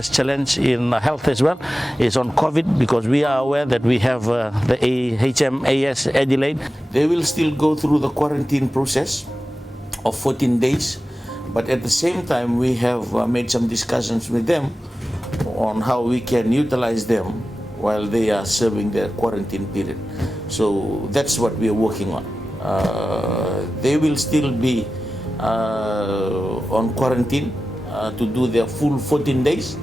biggest challenge in health as well is on COVID, because we are aware that we have the HMAS Adelaide. They will still go through the quarantine process of 14 days, but at the same time we have made some discussions with them on how we can utilize them while they are serving their quarantine period. So that's what we are working on. They will still be on quarantine to do their full 14 days,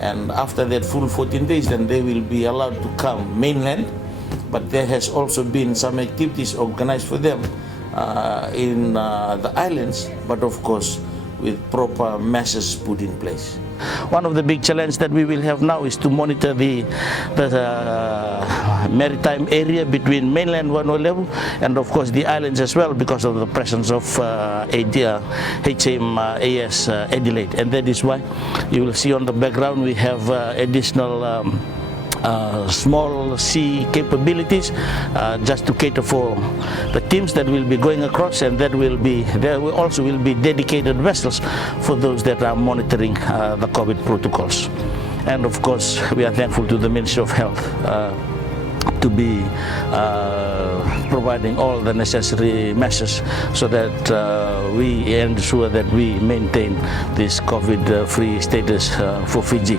and after that full 14 days then they will be allowed to come mainland. But there has also been some activities organized for them in the islands, but of course with proper measures put in place. One of the big challenges that we will have now is to monitor the maritime area between mainland Vanua Levu and of course the islands as well, because of the presence of HMAS Adelaide. And that is why you will see on the background we have additional small sea capabilities just to cater for the teams that will be going across, and there will also be dedicated vessels for those that are monitoring the COVID protocols. And of course we are thankful to the Ministry of Health to be providing all the necessary measures so that we ensure that we maintain this COVID-free status for Fiji.